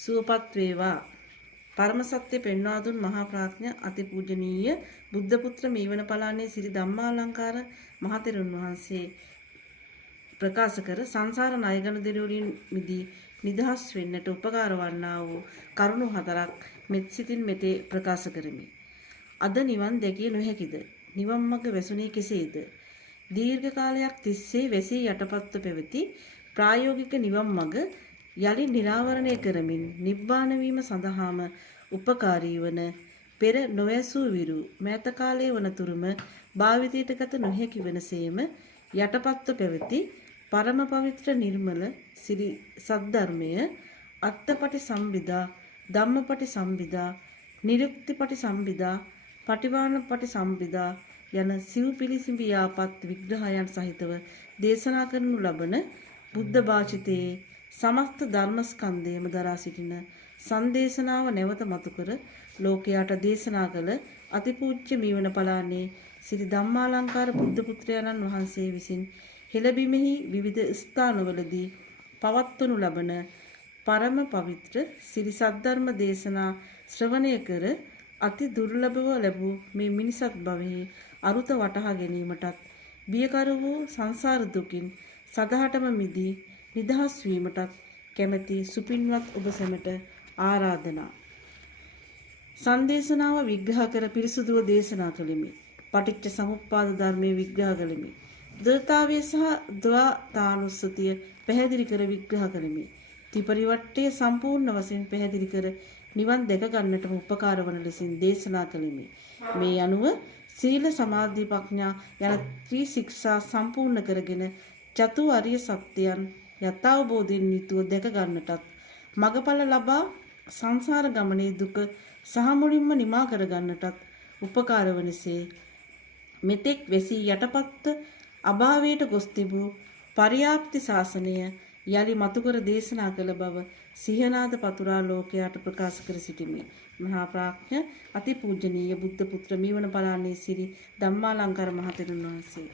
සුවපත් වේවා. පරම සත්‍ය පෙන්වා දුන් මහා ප්‍රඥා අතිපූජනීය බුද්ධ පුත්‍ර මීවන පලානේ සිරි ධම්මාලංකාර මහතෙරුන් වහන්සේ ප්‍රකාශ කර සංසාර ණයගන දිරුවලින් මිදී නිදහස් වෙන්නට උපකාර වන්නා වූ කරුණු හතරක් මෙත් සිතින් මෙතේ ප්‍රකාශ කරමි. අද නිවන් දැකිය නොහැකිද? නිවන් මඟ වැසුනේ කෙසේද? දීර්ඝ කාලයක් තිස්සේ වැසී යටපත්ව පැවති ප්‍රායෝගික නිවන් මඟ යලි නිරාවරණය කරමින් නිබ්බාන වීම සඳහාම උපකාරී වන පෙර නොවැසූ විරු මෑත කාලයේ වනතුරුම භාවිතයට ගත නොහැකි වනසේම යටපත්ව පැවති පරම පවිත්‍ර නිර්මල සිරි සද්ධර්මය අත්තපටි සම්බිදා ධම්මපටි සම්බිදා නිරුක්තිපටි සම්බිදා පටිවාණපටි සම්බිදා යන සිව් පිළිසිඹියාපත් විග්‍රහයන් සහිතව දේශනා කරනු ලබන බුද්ධ භාෂිතයේ සමස්ත ධර්මස්කන්ධයම දරා සිටින සංදේශනාව නැවත මතු කර ලෝකයාට දේශනා කළ අතිපූජ්‍ය මීවන පලානේ සිරි ධම්මාලංකාර බුද්ධ පුත්‍රයන්න් වහන්සේ විසින් හෙළබිමෙහි විවිධ ස්ථානවලදී පවත්වනු ලබන පරම පවිත්‍ර සිරි සද්ධර්ම දේශනා ශ්‍රවණය කර අති දුර්ලභව ලැබූ මේ මිනිසත් භවයේ අරුත වටහා ගැනීමටත් බියකරු වූ සංසාර දුකින් සදහටම මිදී නිදහස් වීමටත් කැමැති සුපින්වත් ඔබ සැමට ආරාධනා. සංදේශනාව විග්‍රහ කර පිරිසුදුව දේශනා කළෙමි. පටිච්ච සමුප්පාද ධර්මයේ විග්‍රහ කළෙමි. ද්වෛතාවය සහ ද්වෛතානුස්සතිය පැහැදිලි කර විග්‍රහ කළෙමි. ත්‍රිපරිවට්ටය සම්පූර්ණ වශයෙන් පැහැදිලි කර නිවන් දැක ගන්නටම උපකාර වන ලෙසින් දේශනා කළෙමි. මේ අනුව සීල සමාධි ප්‍රඥා යන ත්‍රි ශික්ෂා සම්පූර්ණ කරගෙන චතු අරිය සත්‍යයන් යථාබෝධයෙන් යුතුව දැක ගන්නටත් මගඵල ලබා සංසාර ගමනේ දුක සහ මුලින්ම නිමා කර ගන්නටත් උපකාර වනසේ මෙතෙක් වැසී යටපත් අභාවයට ගොස් තිබූ පරියාප්ති ශාසනය යලි මතුකර දේශනා කළ බව සිහනාද පතුරා ලෝකයාට ප්‍රකාශ කර සිටිමි. මහා ප්‍රඥ අතිපූජනීය බුද්ධ පුත්‍ර මීවන පලානේ සිරි ධම්මාලංකාර මහතෙරුන් වහන්සේ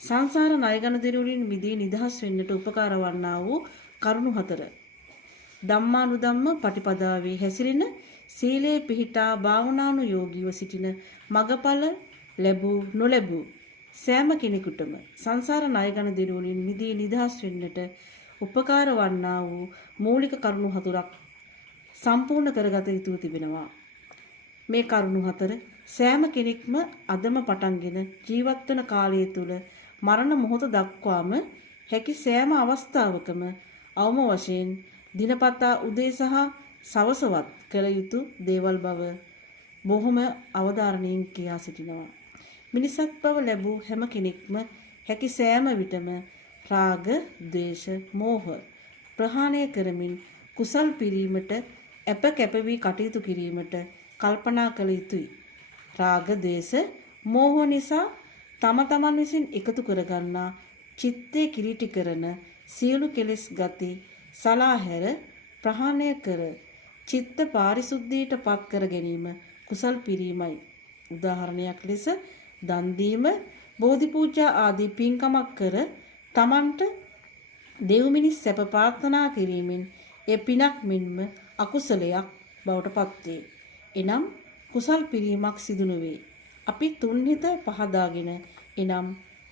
සංසාර ණයගන දිරුවලින් මිදී නිදහස් වෙන්නට උපකාර වන්නා වූ කරුණු හතර. ධම්මානුධම්ම පටිපදාවේ හැසිරෙන සීලේ පිහිටා භාවනානුයෝගීව සිටින මගඵල ලැබූ නොලැබූ සෑම කෙනෙකුටම සංසාර ණයගන දිරුවලින් මිදී නිදහස් වෙන්නට උපකාර වන්නා වූ මූලික කරුණු හතරක් සම්පූර්ණ කරගත යුතු තිබෙනවා. මේ කරුණු හතර සෑම කෙනෙක්ම අදම පටන්ගෙන ජීවත් වන කාලය තුල මරණ මොහොත දක්වාම හැකි සෑම අවස්ථාවකම අවම වශයෙන් දිනපතා උදේ සහ සවසවත් කළ යුතු දේවල් බව බොහොම අවධාරණයෙන් කියා සිටිනවා. මිනිසත් බව ලැබූ හැම කෙනෙක්ම හැකි සෑම විටම රාග, ද්වේෂ, මෝහ ප්‍රහාණය කරමින් කුසල් පිරීමට අප කැප වී කටයුතු කිරීමට කල්පනා කළ යුතුයි. රාග, ද්වේෂ, මෝහ නිසා තම තමන් විසින් එකතු කරගන්නා චිත්තේ කිලිටි කරන සියලු කෙලෙස් ගති සලාහැර ප්‍රහාණය කර චිත්ත පාරිශුද්ධියට පත් කර ගැනීම කුසල් පිරීමයි. උදාහරණයක් ලෙස දන් දීම, බෝධි පූජා ආදී පින්කමක් කර තමන්ට දෙව් මිනිස් සැප ප්‍රාර්ථනා කිරීමෙන් ඒ පිනක් මෙන්ම අකුසලයක් බවට පත් වේ. එනම් කුසල් පිරීමක් සිදු නොවේ. අපි තුන්හිත පහදාගෙන එනම්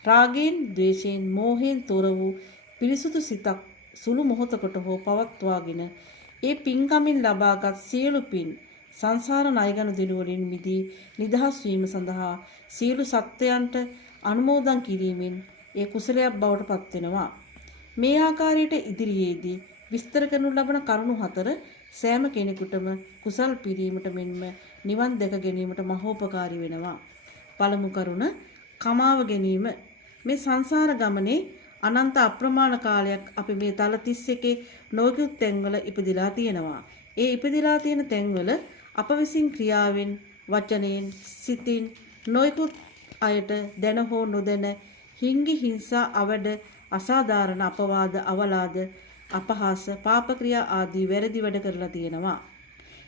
රාගයෙන්, ද්වේෂයෙන්, මෝහයෙන් තොර වූ පිරිසුදු සිතක් සුළු මොහොතකට හෝ පවත්වාගෙන ඒ පින්කමින් ලබාගත් සියලු පින් සංසාර ණයගන දිනුවලින් මිදී නිදහස් වීම සඳහා සියලු සත්වයන්ට අනුමෝදන් කිරීමෙන් ඒ කුසලයක් බවට පත් වෙනවා. මේ ආකාරයට ඉදිරියේදී විස්තර කරනු ලබන කරුණු හතර සෑම කෙනෙකුටම කුසල් පිරීමට මෙන්ම නිවන් දැක ගැනීමට මහෝපකාරී වෙනවා. පළමු කරුණ කමාව ගැනීම. මේ සංසාර ගමනේ අනන්ත අප්‍රමාණ කාලයක් අපි මේ තල 31 නොයෙකුත් තැන්වල ඉපදිලා තියෙනවා. ඒ ඉපදිලා තියෙන තැන්වල අප විසින් ක්‍රියාවෙන්, වචනයෙන්, සිතින් නොයෙකුත් අයට දැන හෝ නොදැන හිංගි හිංසා, අවඩ, අසාධාරණ අපවාද, අවලාද, අපහාස, පාපක්‍රියා ආදී වැරදි වැඩ කරලා තියෙනවා.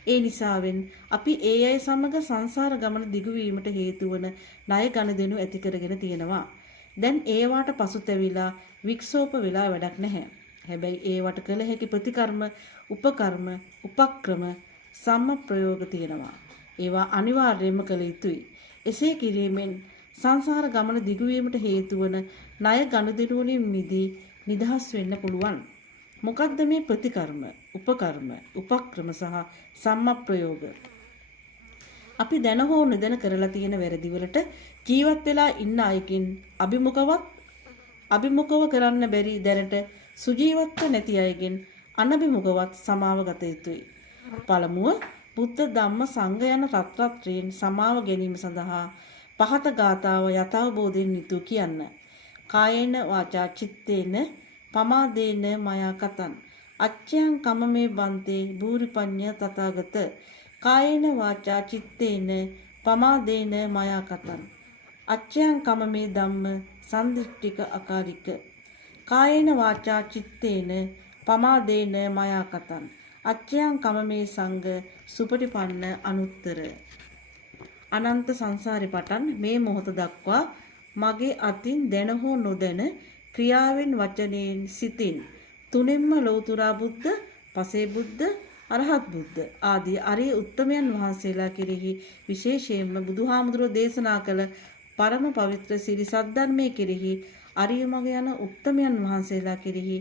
ඒ නිසාවෙන් අපි ඒ අය සමග සංසාර ගමන දිගු වීමට හේතු වන ණය ගනුදෙනු ඇති කරගෙන තියෙනවා. දැන් ඒවාට පසුතැවිලා වික්ෂෝප වෙලා වැඩක් නැහැ. හැබැයි ඒවට කළ හැකි ප්‍රතිකර්ම, උපකර්ම, උපක්‍රම, සම්ම ප්‍රයෝග තියෙනවා. ඒවා අනිවාර්යයෙන්ම කළ යුතුයි. එසේ කිරීමෙන් සංසාර ගමන දිගු වීමට හේතු වන ණය ගනුදෙනු වලින් මිදී නිදහස් වෙන්න පුළුවන්. මොකද්ද මේ ප්‍රතිකර්ම, උපකර්ම, උපක්‍රම සහ සම්ම ප්‍රයෝග? අපි දැන හෝ නොදැන කරලා තියෙන වැරදි වලට ජීවත් වෙලා ඉන්න අයකින් අභිමුඛව කරන්න බැරි දැනට සුජීවත්ව නැති අයගෙන් අනභිමුඛවත් සමාව ගත යුතුයි. පළමුව බුද්ධ ධම්ම සංඝ යන රත්රත්‍රයෙන් සමාව ගැනීම සඳහා පහත ගාථාව යථාබෝධයෙන් යුතු කියන්න. කායේන වාචා චිත්තේන පමාදේන මයා කතං අච්ඡයං කමමේ බන්තේ භූරිපඤ්ඤ තථාගත. කායේන වාචා චිත්තේන පමාදේන මයා කතං අච්ඡයං කමමේ ධම්ම සම්දිට්ඨික අකාරික. කායේන වාචා චිත්තේන පමාදේන මයා කතං අච්ඡයං කමමේ සංඝ සුපටිපන්න අනුත්තර. අනන්ත සංසාරේ පටන් මේ මොහොත දක්වා මගේ අතින් දැන හෝ නොදැන ක්‍රියාවෙන් වචනයෙන් සිතින් තුනෙන්ම ලෞතුරා බුද්ධ, පසේ බුද්ධ, අරහත් බුද්ධ ආදී අරිය උත්තමයන් වහන්සේලා කෙරෙහි විශේෂයෙන්ම බුදුහාමුදුරෝ දේශනා කළ පරම පවිත්‍ර සිරි සද්ධර්මයේ කෙරෙහි අරිය මග යන උත්තමයන් වහන්සේලා කෙරෙහි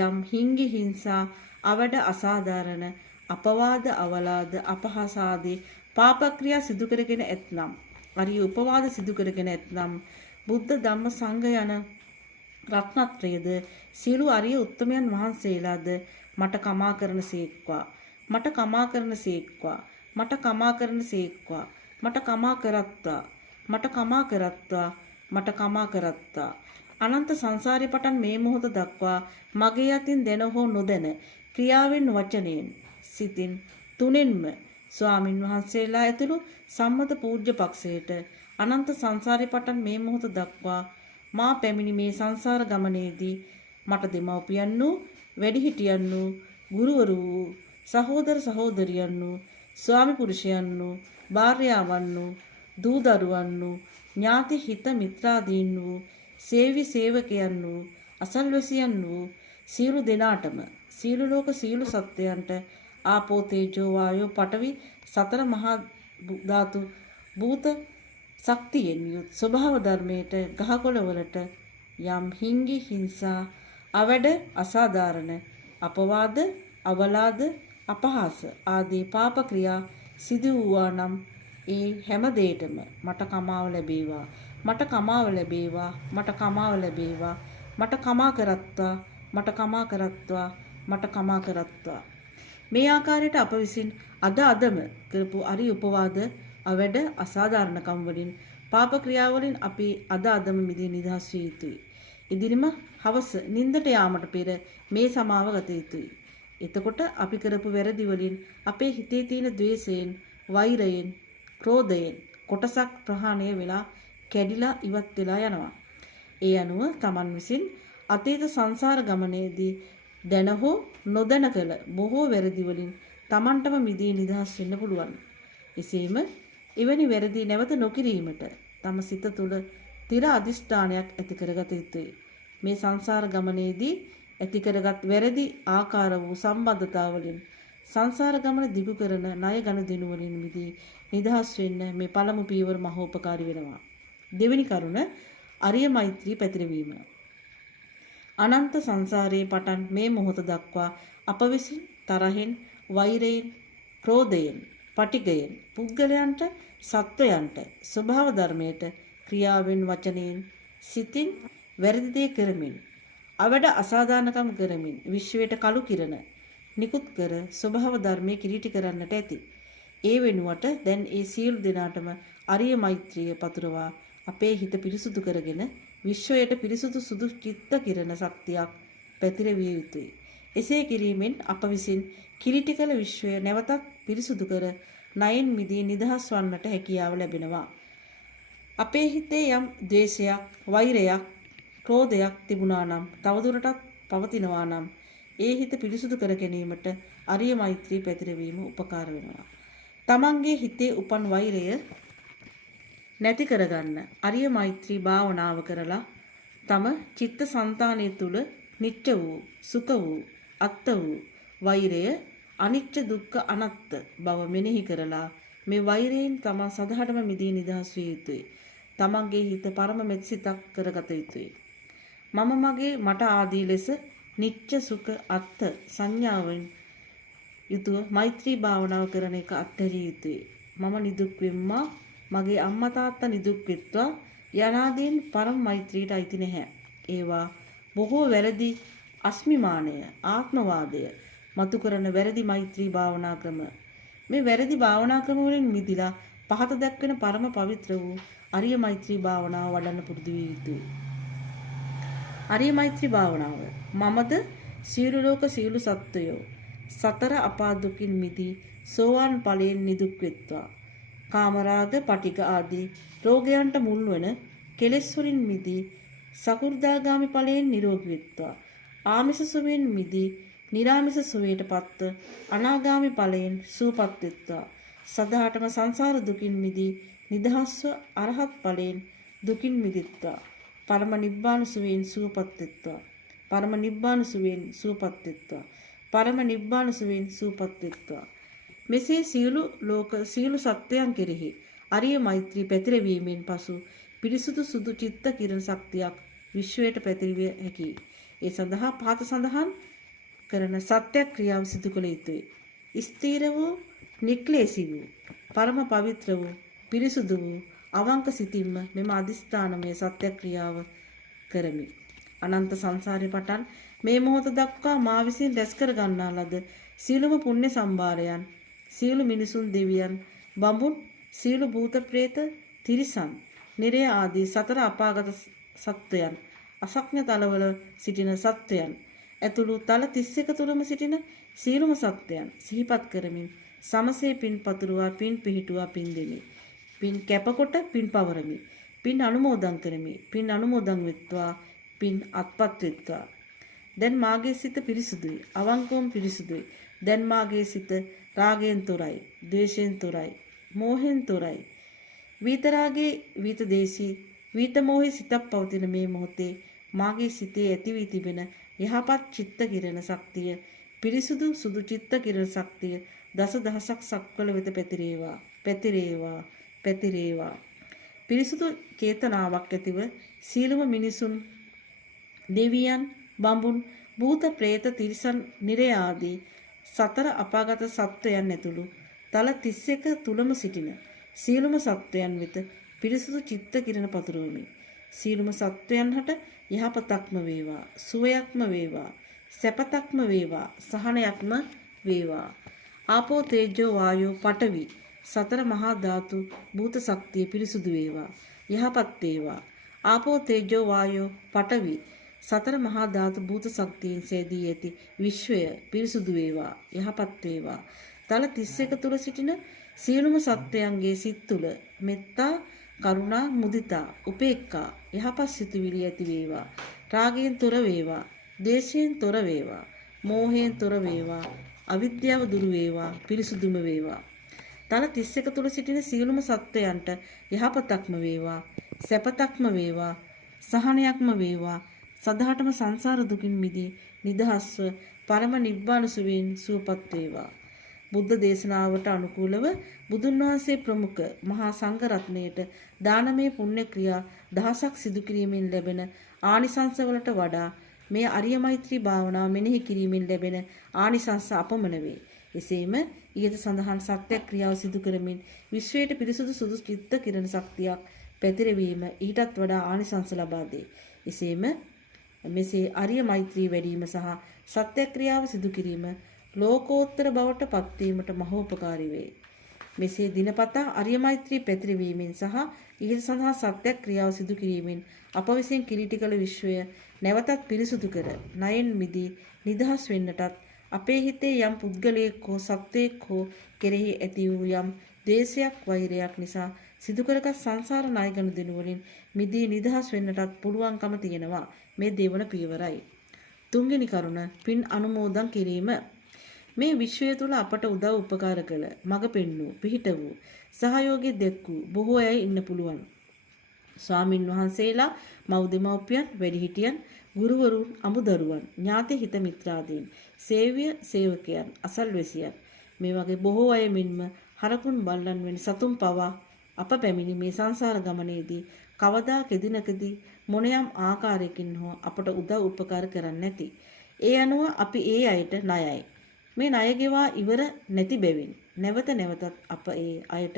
යම් හිංගි හිංසා, අවඩ අසාධාරණ, අපවාද අවලාද, අපහාස ආදී පාපක්‍රියා සිදු කරගෙන ඇතනම්, අරිය උපවාද සිදු කරගෙන ඇතනම් බුද්ධ ධම්ම සංඝ යන රත්නත්‍රයද සියලු අරිය උත්තමයන් වහන්සේලාද මට කමා කරන සේක්වා. මට කමා කරන සේක්වා. මට කමා කරන සේක්වා. මට කමා කරත්තා. මට කමා කරත්තා. මට කමා කරත්තා. අනන්ත සංසාරේ පටන් මේ මොහොත දක්වා මගේ අතින් දැන හෝ නොදැන ක්‍රියාවෙන් වචනයෙන් සිතින් තුනෙන්ම ස්වාමින් වහන්සේලා ඇතුළු සම්මත පූජ්‍ය පක්ෂයට අනන්ත සංසාරේ පටන් මේ මොහොත දක්වා මා පැමිණි මේ සංසාර ගමනේදී මට දෙමව්පියන් වූ, වැඩිහිටියන් වූ, ගුරුවරු වූ, සහෝදර සහෝදරියන් වූ, ස්වාමි පුරුෂයන් වූ, භාර්යාවන් වූ, දූ දරුවන් වූ, ඥාති හිත මිත්‍රාදීන් වූ, සේවි සේවකයන් වූ, අසල්වැසියන් වූ සියලු දෙනාටම, සියලු ලෝක සියලු සත්වයන්ට ආපෝ තේජෝ වායෝ පඨවි සතර මහා ධාතු භූත ශක්තියෙන් යුත් ස්වභාව ධර්මයට ගහකොළ වලට යම් හිංගි හිංසා, අවඩ අසාධාරණ, අපවාද, අවලාද, අපහාස ආදී පාප ක්‍රියා සිදු වූවා නම් ඒ හැම දෙයකම මට කමාව ලැබේවා. මට කමාව ලැබේවා. මට කමාව ලැබේවා. මට කමා කරත්වා. මට කමා කරත්වා. මට කමා කරත්වා. මේ ආකාරයට අප විසින් අදම කරපු අරි උපවාද, අවැඩ අසාධාරණකම් වලින් පාප ක්‍රියාවලින් අපි අදම මිදී නිදහස් විය යුතුයි. ඉදිරිම හවස නිින්දට යාමට පෙර මේ සමාව ගත යුතුයි. එතකොට අපි කරපු වැරදි වලින් අපේ හිතේ තියෙන ද්වේෂයෙන්, වෛරයෙන්, ක්‍රෝධයෙන් කොටසක් ප්‍රහාණය වෙලා කැඩිලා ඉවත් වෙලා යනවා. ඒ අනුව Taman විසින් අතීත සංසාර ගමනේදී දැන හෝ නොදැන කළ බොහෝ වැරදි වලින් Tamanටම මිදී නිදහස් වෙන්න පුළුවන්. එසේම එවැනි වැරදි නැවත නොකිරීමට තම සිත තුළ තිර අධිෂ්ඨානයක් ඇති කරගත යුතුයි. මේ සංසාර ගමනේදී ඇති කරගත් වැරදි ආකාර වූ සම්බන්ධතාවලින් සංසාර ගමන දිගු කරන ණය ගනුදෙනු වලින් මිදී නිදහස් වෙන්න මේ පළමු පියවර මහෝපකාරී වෙනවා. දෙවෙනි කරුණ අරිය මෛත්‍රී පැතිරවීම. අනන්ත සංසාරයේ පටන් මේ මොහොත දක්වා අප විසින් තරහෙන්, වෛරයෙන්, ක්‍රෝධයෙන්, පටිඝයෙන් පුද්ගලයන්ට, සත්වයන්ට, ස්වභාව ධර්මයට ක්‍රියාවෙන් වචනයෙන් සිතින් වැරදි දේ කරමින්, අවඩ අසාධාරණකම් කරමින් විශ්වයට කළු කිරණ නිකුත් කර ස්වභාව ධර්මයේ කිරීටි කරන්නට ඇති. ඒ වෙනුවට දැන් ඒ සියලු දෙනාටම අරිය මෛත්‍රිය පතුරවා අපේ හිත පිරිසුදු කරගෙන විශ්වයට පිරිසුදු සුදු චිත්ත කිරණ ශක්තියක් පැතිරවිය යුතුයි. එසේ කිරීමෙන් අප විසින් කිරීටි කළ විශ්වය නැවතත් පිරිසුදු කර ණයෙන් මිදී නිදහස් වන්නට හැකියාව ලැබෙනවා. අපේ හිතේ යම් ද්වේෂයක්, වෛරයක්, ක්‍රෝධයක් තිබුණා නම් තවදුරටත් පවතිනවා නම් ඒ හිත පිරිසුදු කර ගැනීමට අරිය මෛත්‍රී පැතිරවීම උපකාර වෙනවා. තමන්ගේ හිතේ උපන් වෛරය නැති කරගන්න අරිය මෛත්‍රී භාවනාව කරලා තම චිත්ත සංතානය තුල නිත්‍ය වූ, සුඛ වූ, අත්ත වූ වෛරය අනිත්‍ය දුක්ඛ අනාත්ත බව මෙනෙහි කරලා මේ වෛරයෙන් තමා සදහටම මිදී නිදහස් විය යුතුයි. තමන්ගේ හිත පරම මෙත්සිතක් කරගත යුතුයි. මම මගේ මට ආදී ලෙස නිත්‍ය සුඛ අත්ත සංඥාවෙන් යුතුව මෛත්‍රී භාවනාව කරන එක අත්හැරිය යුතුයි. මම නිදුක් වෙම්මා, මගේ අම්මා තාත්තා නිදුක් වෙත්වා යනාදීන් පරම මෛත්‍රියට අයිති නැහැ. ඒවා බොහෝ වැරදි අස්මිමානය, ආත්මවාදය මතු කරන වැරදි මෛත්‍රී භාවනා ක්‍රම. මේ වැරදි භාවනා ක්‍රම වලින් මිදිලා පහත දැක්වෙන පරම පවිත්‍ර වූ අරිය මෛත්‍රී භාවනාව වඩන්න පුරුදු විය යුතුයි. අරිය මෛත්‍රී භාවනාව මමද සියලු ලෝක සියලු සත්වයෝ සතර අපා දුකින් මිදී සෝවාන් ඵලයෙන් නිදුක් වෙත්වා. කාමරාග, පටිඝ ආදී රෝගයන්ට මුල් වන කෙලෙස් වලින් මිදී සකු르දාගාමි ඵලයෙන් නිරෝගී වෙත්වා. ආමිස සුවයෙන් මිදී නිරාමිස සුවයට පත්ව අනාගාමි ඵලයෙන් සුවපත් වෙත්වා. සදාටම සංසාර දුකින් මිදී නිදහස්ව අරහත් ඵලයෙන් දුකින් මිදෙත්වා. පරම නිබ්බාන සුවයෙන් සුවපත් වෙත්වා. පරම නිබ්බාන සුවයෙන් සුවපත් වෙත්වා. පරම නිබ්බාන සුවයෙන් සුවපත් වෙත්වා. මෙසේ සියලු ලෝක සියලු සත්වයන් කෙරෙහි අරිය මෛත්‍රී පැතිරවීමෙන් පසු පිරිසුදු සුදු චිත්ත කිරණ ශක්තියක් විශ්වයට පැතිරවිය හැකියි. ඒ සඳහා පහත සඳහන් කරන සත්‍යක්‍රියාව සිදු කළ යුතුයි. ස්ථීර වූ, නික්ලේශී වූ, පරම පවිත්‍ර වූ, පිරිසුදු වූ අවංක සිතින්ම මෙම අදිස්ථානමය සත්‍යක්‍රියාව කරමි. අනන්ත සංසාරේ පටන් මේ මොහොත දක්වා මා විසින් රැස් කර ගන්නා ලද සියලුම පුණ්‍ය සම්භාරයන්, සියලු මිනිසුන් දෙවියන්, බඹුන්, සියලු භූත ප්‍රේත, තිරිසන්, නිරය ආදී සතර අපාගත සත්වයන්, අසක්ඥ තලවල සිටින සත්වයන් ඇතුළු තල 31 තුලම සිටින සියලුම සත්වයන් සිහිපත් කරමින් සමසේ පින් පතුරුවා, පින් පිහිටුවා, පින් දෙමි. පින් කැපකොට පින් පවරමි. පින් අනුමෝදන් කරමි. පින් අනුමෝදන් වෙත්වා, පින් අත්පත් වෙත්වා. දැන් මාගේ සිත පිරිසුදුයි, අවංකවම පිරිසුදුයි. දැන් මාගේ සිත රාගයෙන් තොරයි, ද්වේෂයෙන් තොරයි, මෝහෙන් තොරයි. විතරාගේ විතදේශී විතමෝහි සිතක් පවතින මේ මොහොතේ මාගේ සිතේ ඇති වී තිබෙන යහපත් චිත්ත කිරණ ශක්තිය, පිරිසුදු සුදු චිත්ත කිරණ ශක්තිය දස දහසක් සක්වල වෙත පැතිරේවා, පැතිරේවා, පැතිරේවා. පිරිසුදු චේතනාවක් ඇතිව සීලම මිනිසුන්, දෙවියන්, බඹුන්, භූත ප්‍රේත, තිරිසන්, නිරය ආදී සතර අපාගත සත්වයන් ඇතුළු තල 31 තුලම සිටින සීලම සත්වයන් වෙත පිරිසුදු චිත්ත කිරණ පතුරවමි. සීලම සත්වයන් හට යහපතක්ම වේවා, සුවයක්ම වේවා, සැපතක්ම වේවා, සහනයක්ම වේවා. ආපෝ තේජෝ වායෝ පඨවි සතර මහා ධාතු භූත ශක්තිය පිරිසුදු වේවා, යහපත් වේවා. ආපෝ තේජෝ වායෝ පඨවි සතර මහා ධාතු භූත ශක්තියෙන් සෑදී ඇති විශ්වය පිරිසුදු වේවා, යහපත් වේවා. තල 31 තුල සිටින සියලුම සත්වයන්ගේ සිත් තුල මෙත්තා, කරුණා, මුදිතා, උපේක්ඛා යහපත් සිතුවිලි ඇති වේවා. රාගයෙන් තොර වේවා, ද්වේෂයෙන් තොර වේවා, මෝහයෙන් තොර වේවා, අවිද්‍යාව දුරු වේවා, පිරිසුදුම වේවා. තල 31 තුල සිටින සියලුම සත්වයන්ට යහපතක්ම වේවා, සැපතක්ම වේවා, සහනයක්ම වේවා. සදාටම සංසාර දුකින් මිදී නිදහස්ව පරම නිබ්බාන සුවයෙන් සුවපත් වේවා. බුද්ධ දේශනාවට අනුකූලව බුදුන් වහන්සේ ප්‍රමුඛ මහා සංඝ රත්නයට දානමය පුණ්‍ය ක්‍රියා දහසක් සිදු කිරීමෙන් ලැබෙන ආනිසංස වලට වඩා මේ අරිය මෛත්‍රී භාවනාව මෙනෙහි කිරීමෙන් ලැබෙන ආනිසංස අපමණ වේ. එසේම ඊට සඳහන් සත්‍ය ක්‍රියාව සිදු කරමින් විශ්වයට පිරිසුදු සුදු චිත්ත කිරණ ශක්තියක් පැතිරවීම ඊටත් වඩා ආනිසංස ලබා දේ. එසේම මෙසේ අරිය මෛත්‍රී වැඩිම සහ සත්‍ය ක්‍රියාව සිදු කිරීම ලෝකෝත්තර බවට පත්වීමට මහෝපකාරී වේ. මෙසේ දිනපතා අරිය මෛත්‍රී පැතිරවීමෙන් සහ ඊට සඳහා සත්‍ය ක්‍රියාව සිදු කිරීමෙන් අප විසින් කිලිටි කළ විශ්වය නැවතත් පිරිසුදු කර ණයෙන් මිදී නිදහස් වෙන්නටත් අපේ හිතේ යම් පුද්ගලයෙක් හෝ සත්වයෙක් හෝ කෙරෙහි ඇති වූ යම් ද්වේෂයක්, වෛරයක් නිසා සිදු කරගත් සංසාර ණය ගනුදෙනු වලින් මිදී නිදහස් වෙන්නටත් පුළුවන්කම තියෙනවා. මේ දෙවන පියවරයි. තුන්වෙනි කරුණ පින් අනුමෝදන් කිරීම. මේ විශ්වය තුල අපට උදව් උපකාර කළ, මඟ පෙන්වූ, පිහිට වූ, සහයෝගය දැක්වූ බොහෝ අය ඉන්න පුළුවන්. ස්වාමින් වහන්සේලා, මව් දෙමව්පියන්, වැඩිහිටියන්, ගුරුවරුන්, අමුදරුවන්, ඥාති හිත මිත්‍රාදීන්, සේව්‍ය සේවකයන්, අසල්වැසියන් මේ වගේ බොහෝ අය මෙන්ම හරකුන් බල්ලන් වැනි සතුන් පවා අප පැමිණි මේ සංසාර ගමනේදී කවදා කෙදිනකදී මොනියම් ආකාරයකින් හෝ අපට උදව් උපකාර කරන්නේ නැති. ඒ අනුව අපි ඒ අයට ණයයි. මේ ණය ගෙවා ඉවර නැති බැවින් නැවත නැවතත් අප ඒ අයට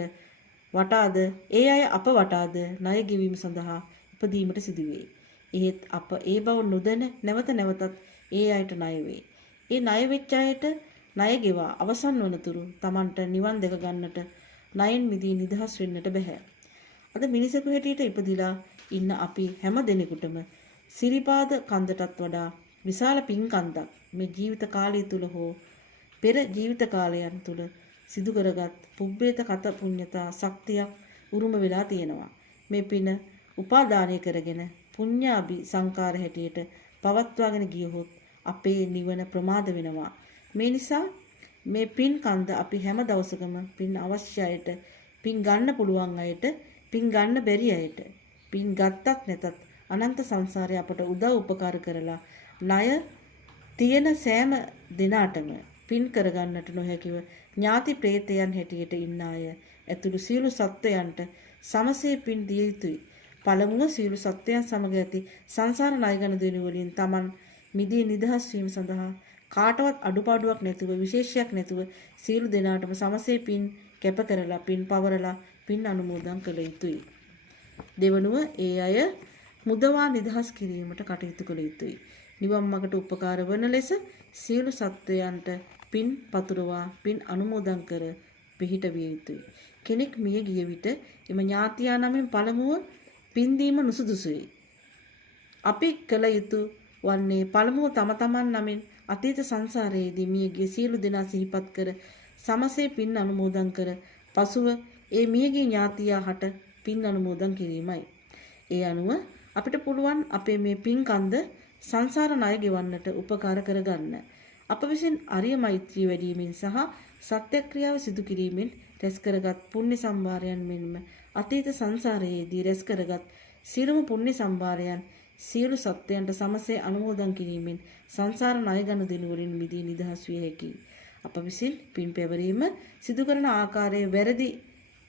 වටාද ඒ අය අප වටාද ණය ගෙවීම සඳහා ඉපදීමට සිදුවේ. එහෙත් අප ඒ බව නොදැන නැවත නැවතත් ඒ අයට ණය වේ. ඒ ණය වෙච්ච අයට ණය ගෙවා අවසන් වනතුරු Tamanට නිවන් දැක ගන්නට ණයෙන් මිදී නිදහස් වෙන්නට බෑ. අද මිනිසෙකු හැටියට ඉපදිලා ඉන්න අපි හැම දිනෙකටම සිරිපාද කන්දටත් වඩා විශාල පින්කන්දක් මේ ජීවිත කාලය තුල හෝ පෙර ජීවිත කාලයන් තුල සිදු කරගත් පුබ්බේත කත පුඤ්ඤතා ශක්තියක් උරුම වෙලා තියෙනවා. මේ පින උපාදානය කරගෙන පුඤ්ඤාභි සංකාර හැටියට පවත්වාගෙන ගියහොත් අපේ නිවන ප්‍රමාද වෙනවා. මේ නිසා මේ පින් කන්ද අපි හැම දවසකම පින් අවශ්‍ය අයට, පින් ගන්න පුළුවන් අයට, පින් ගන්න බැරි අයට, පින් ගත්තත් නැතත් අනන්ත සංසාරේ අපට උදව් උපකාර කරලා ණය තියෙන සෑම දිනාටම පින් කරගන්නට නොහැකිව ඥාති ප්‍රේතයන් හැටියට ඉන්න අය ඇතුළු සියලු සත්වයන්ට සමසේ පින් දිය යුතුයි. පළමුව සියලු සත්වයන් සමග ඇති සංසාර ණය ගන්න දෙනු වලින් Taman මිදී නිදහස් වීම සඳහා කාටවත් අඩුපාඩුවක් නැතුව විශේෂයක් නැතුව සියලු දෙනාටම සමසේ පින් කැප කරලා පින් පවරලා පින් අනුමෝදන් කළ යුතුයි. දෙවනුව ඒ අය මුදවා නිදහස් කිරීමට කටයුතු කළ යුතුයි. නිවන් මාර්ගට උපකාර වන ලෙස සියලු සත්වයන්ට පින් පතුරවා පින් අනුමෝදන් කර පිහිට විය යුතුයි. කෙනෙක් මිය ගිය විට එම ඥාතියා නමින් පළමුව පින් දීම නුසුදුසුයි. අපි කළ යුතු වන්නේ පළමුව තම තමන් නමින් අතීත සංසාරයේදී මියගිය සියලු දෙනා සිහිපත් කර සමසේ පින් අනුමෝදන් කර පසුව ඒ මියගිය ඥාතියා හට පින් අනුමෝදන් කිරීමයි. ඒ අනුව අපිට පුළුවන් අපේ මේ පින් කන්ද සංසාර ණය ගෙවන්නට උපකාර කරගන්න. අප විසින් අරිය මෛත්‍රිය වැඩිවීමෙන් සහ සත්‍යක්‍රියාව සිදු කිරීමෙන් රැස් කරගත් පුණ්‍ය සම්භාරයන් මෙන්ම අතීත සංසාරයේදී රැස් කරගත් සියලුම පුණ්‍ය සම්භාරයන් සියලු සත්වයන්ට සමසේ අනුමෝදන් කිරීමෙන් සංසාර ණය ගනු දෙනු වලින් මිදී නිදහස් විය හැකියි. අප විසින් පින් පැවරීම සිදු කරන ආකාරයේ වැරදි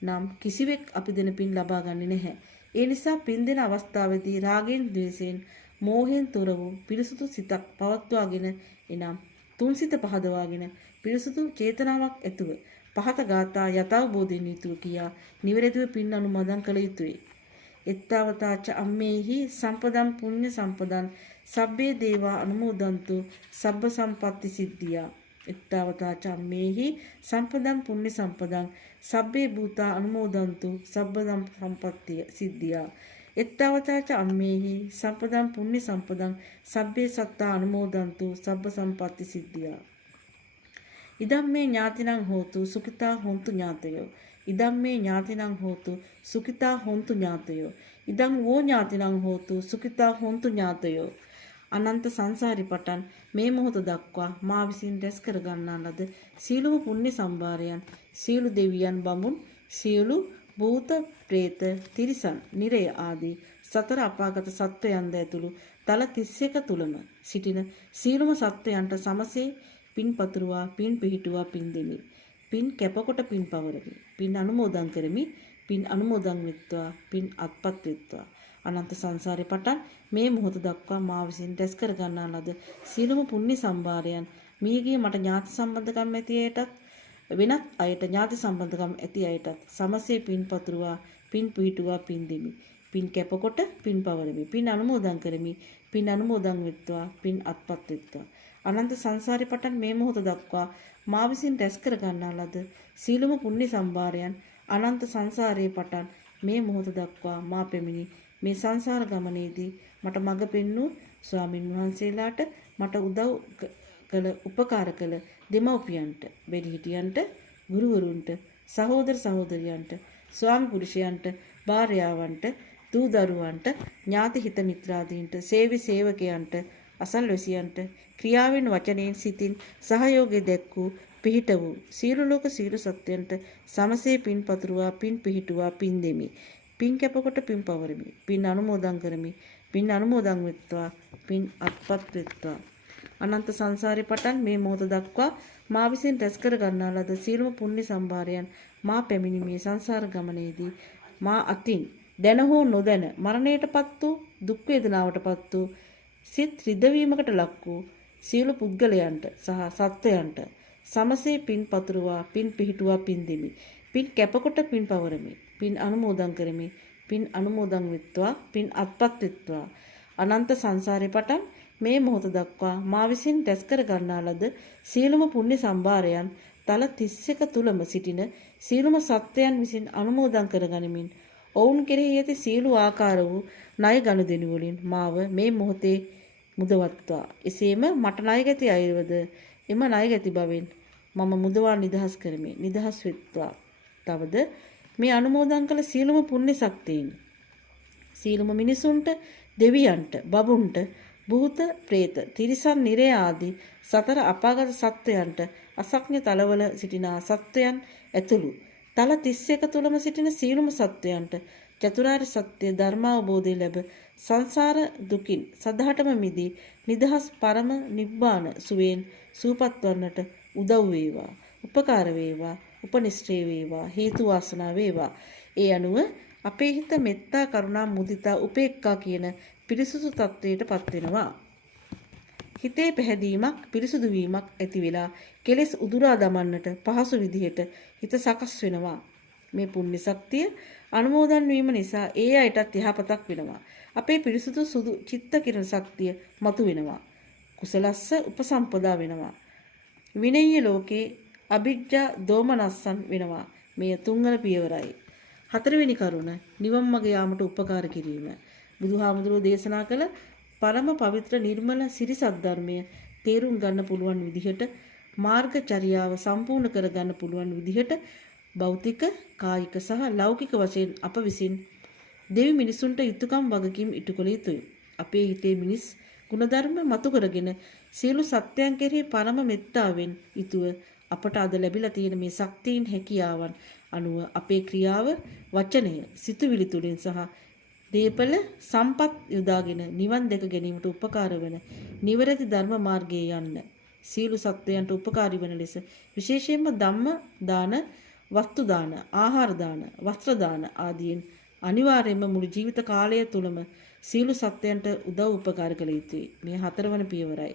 නම් කිසිවෙක් අපි දෙන පින් ලබා ගන්නේ නැහැ. ඒ නිසා පින් දෙන අවස්ථාවේදී රාගයෙන්, ද්වේෂයෙන්, මෝහයෙන් තොර වූ පිරිසුදු සිතක් පවත්වාගෙන එනම් තුන් සිත පහදවාගෙන පිරිසුදු චේතනාවක් ඇතුව පහත ගාථා යථාබෝධයෙන් යුතුව කියා නිවැරදිව පින් අනුමෝදන් කළ යුතුය. එත්තාවතාච අම්මේහි සම්පදම් පුඤ්ඤ සම්පදං සබ්බේ දේවා අනුමෝදන්තු සබ්බ සම්පatti සිද්ධියා. එත්තාවතාච අම්මේහි සම්පදම් පුඤ්ඤ සම්පදං සබ්බේ භූතා අනුමෝදන්තු සබ්බ සම්පatti සිද්ධියා. එත්තාවතාච අම්මේහි සම්පදම් පුඤ්ඤ සම්පදං සබ්බේ සත්තා අනුමෝදන්තු සබ්බ සම්පatti සිද්ධියා. ඉදම්මේ ඥාතිනං හෝතු සුඛිතා හොන්තු ඥාතයෝ. ඉදම්මේ ඥාතිනං හෝතු සුඛිතා හොන්තු ඥාතයෝ. ඉදං වෝ ඥාතිනං හෝතු සුඛිතා හොන්තු ඥාතයෝ. අනන්ත සංසාරි පටන් මේ මොහොත දක්වා මා විසින් රැස් කර ගන්නා ලද සීලම පුණ්‍ය සම්භාරයන් සීලු දෙවියන් බඹුන් සියලු භූත ප්‍රේත තිරිසන් නිරය ආදී සතර අපාගත සත්වයන්ද ඇතුළු තල 31 තුලම සිටින සීලම සත්වයන්ට සමසේ පින් පතුරුවා පින් පිහිටුවා පින් දෙමි. පින් කැපකොට පින් පවරමි. පින් අනුමෝදන් කරමි. පින් අනුමෝදන් වෙත්වා පින් අත්පත් වෙත්වා. අනන්ත සංසාරේ පටන් මේ මොහොත දක්වා මා විසින් රැස් කර ගන්නා ලද සීලම පුණ්‍ය සම්භාරයන් මියගිය මට ඥාති සම්බන්ධකම් ඇති අයටත් වෙනත් අයට ඥාති සම්බන්ධකම් ඇති අයටත් සමසේ පින් පතුරුවා පින් පිහිටුවා පින් දෙමි. පින් කැපකොට පින් පවරමි. පින් අනුමෝදන් කරමි. පින් අනුමෝදන් වෙත්වා පින් අත්පත් වෙත්වා. අනන්ත සංසාරේ පටන් මේ මොහොත දක්වා මා විසින් රැස් කර ගන්නා ලද සීලම පුණ්‍ය සම්භාරයන් අනන්ත සංසාරේ පටන් මේ මොහොත දක්වා මා පැමිණි මේ සංසාර ගමනේදී මට මඟ පෙන්වූ ස්වාමින් වහන්සේලාට මට උදව් කළ උපකාර කළ දෙමව්පියන්ට වැඩිහිටියන්ට ගුරුවරුන්ට සහෝදර සහෝදරියන්ට ස්වාමි පුරුෂයන්ට භාර්යාවන්ට දූ දරුවන්ට ඥාති හිත මිත්‍රාදීන්ට සේවි සේවකයන්ට අසල්වැසියන්ට ක්‍රියාවෙන් වචනයෙන් සිතින් සහයෝගය දැක්වූ පිහිට වූ සීල ලෝක සීල සත්‍යයන්ට සමසේ පින් පතුරුවා පින් පිහිටුවා පින් දෙමි. පින් කැපකොට පින් පවරමි. පින් අනුමෝදන් කරමි. පින් අනුමෝදන් වෙත්වා. පින් අත්පත් වෙත්වා. අනන්ත සංසාරේ පටන් මේ මොහොත දක්වා මා විසින් රැස් කර ගන්නා ලද සියලුම පුණ්‍ය සම්භාරයන් මා පැමිණි මේ සංසාර ගමනේදී මා අතින් දැන හෝ නොදැන මරණයටපත් වූ දුක් වේදනාවටපත් වූ සිත් රිදවීමකට ලක් වූ සියලු පුද්ගලයන්ට සහ සත්වයන්ට සමසේ පින් පතුරවා පින් පිහිටුවා පින් දෙමි. පින් කැපකොට පින් පවරමි. පින් අනුමෝදන් කරමි. පින් අනුමෝදන් වෙත්වා. පින් අත්පත් වෙත්වා. අනන්ත සංසාරේ පටන් මේ මොහොත දක්වා මා විසින් රැස් කර ගන්නා ලද සියලුම පුණ්‍ය සම්භාරයන් තල 31 තුලම සිටින සියලුම සත්වයන් විසින් අනුමෝදන් කර ගනිමින් ඔවුන් කෙරෙහි ඇති සියලු ආකාර වූ ණය ගනුදෙනු වලින් මාව මේ මොහොතේ මුදවත්වා. එසේම මට ණයගැති අයවද එම ණයගැති බවෙන් මම මුදවා නිදහස් කරමි. නිදහස් වෙත්වා. තවද මේ අනුමෝදන් කළ සියලුම පුණ්‍ය ශක්තියින් සියලුම මිනිසුන්ට දෙවියන්ට බබුන්ට භූත ප්‍රේත තිරිසන් නිරය ආදී සතර අපාගත සත්වයන්ට අසක්ඥ තලවල සිටින සත්වයන් ඇතුළු තල 31 තුලම සිටින සියලුම සත්වයන්ට චතුරාර්ය සත්‍ය ධර්මාවබෝධය ලැබ සංසාර දුකින් සදහටම මිදී නිදහස් පරම නිබ්බාන සුවේන් සූපත් වන්නට උදව් වේවා උපකාර වේවා උපනිශ්‍රේ වේවා හේතු වාසනා වේවා. ඒ අනුව අපේ හිත මෙත්තා කරුණා මුදිතා උපේක්ඛා කියන පිරිසුදු තත්වයට පත් වෙනවා. හිතේ පැහැදීමක් පිරිසුදු වීමක් ඇති වෙලා කෙලෙස් උදුරා දමන්නට පහසු විදිහට හිත සකස් වෙනවා. මේ පුණ්‍ය ශක්තිය අනුමෝදන් වීම නිසා ඒ අයටත් යහපතක් වෙනවා. අපේ පිරිසුදු සුදු චිත්ත කිරණ ශක්තිය මතු වෙනවා. කුසලස්ස උපසම්පදා වෙනවා. විනය්‍ය ලෝකේ අභිජ්ජා දෝමනස්සන් වෙනවා. මේ තුන්වන පියවරයි. හතරවෙනි කරුණ නිවන් මඟ යාමට උපකාර කිරීම. බුදුහාමුදුරුවෝ දේශනා කළ පරම පවිත්‍ර නිර්මල සිරිසත් ධර්මය තේරුම් ගන්න පුළුවන් විදිහට මාර්ගචර්යාව සම්පූර්ණ කර ගන්න පුළුවන් විදිහට භෞතික කායික සහ ලෞකික වශයෙන් අප විසින් දෙවි මිනිසුන්ට යුතුයකම් වගකීම් ඉටු කළ යුතුයි. අපේ හිතේ මිනිස් ගුණධර්ම මතු කරගෙන සියලු සත්‍යයන් කෙරෙහි පරම මෙත්තාවෙන් යුතුව අපට අද ලැබිලා තියෙන මේ ශක්තියින් හැකියාවන් අනුව අපේ ක්‍රියාව වචනය සිතුවිලි තුලින් සහ දීපල සම්පත් යොදාගෙන නිවන් දැක ගැනීමට උපකාර වන නිවැරදි ධර්ම මාර්ගයේ යන්න සීල සත්වයන්ට උපකාරී වන ලෙස විශේෂයෙන්ම ධම්ම දාන, වස්තු දාන, ආහාර දාන, වස්ත්‍ර දාන ආදීන් අනිවාර්යයෙන්ම මුළු ජීවිත කාලය තුලම සීල සත්වයන්ට උදව් උපකාර කළ යුතුයි. මේ හතරවන පියවරයි.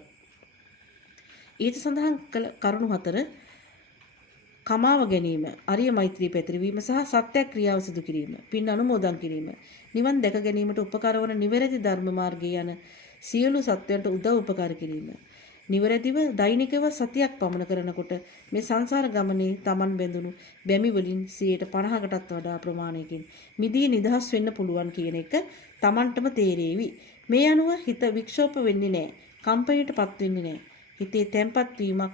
ඊට සඳහන් කළ කරුණු හතර කමාව ගැනීම, අරිය මෛත්‍රී පැතිරවීම සහ සත්‍යක්‍රියාව සිදු කිරීම, පින් අනුමෝදන් කිරීම, නිවන් දැක ගැනීමට උපකාර වන නිවැරදි ධර්ම මාර්ගයේ යන සියලු සත්‍යයන්ට උදව් උපකාර කිරීම. නිවැරදිව දෛනිකව සතියක් පමණ කරනකොට මේ සංසාර ගමනේ Taman බැඳුණු බැමි වලින් 50%කටත් වඩා ප්‍රමාණයකින් මිදී නිදහස් වෙන්න පුළුවන් කියන එක Tamanටම තේරෙවි. මේ අනුව හිත වික්ෂෝප වෙන්නේ නැහැ. කම්පණයටපත් වෙන්නේ නැහැ. හිතේ තැම්පත් වීමක්,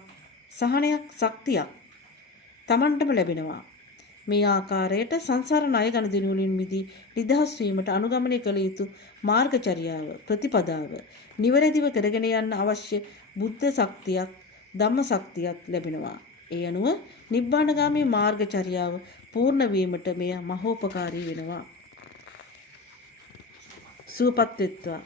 සහනයක්, ශක්තියක් Tamanටම ලැබෙනවා. මේ ආකාරයට සංසාර ණය ගනුදෙනු වලින් මිදී නිදහස් වීමට අනුගමනය කළ යුතු මාර්ගචර්යාව, ප්‍රතිපදාව නිවැරදිව කරගෙන යන්න අවශ්‍ය බුද්ධ ශක්තියක්, ධම්ම ශක්තියක් ලැබෙනවා. ඒ අනුව නිබ්බානගාමී මාර්ගචර්යාව පූර්ණ වීමට මෙය මහෝපකාරී වෙනවා. සුවපත් වෙත්වා.